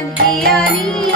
বাঁধিয়ানি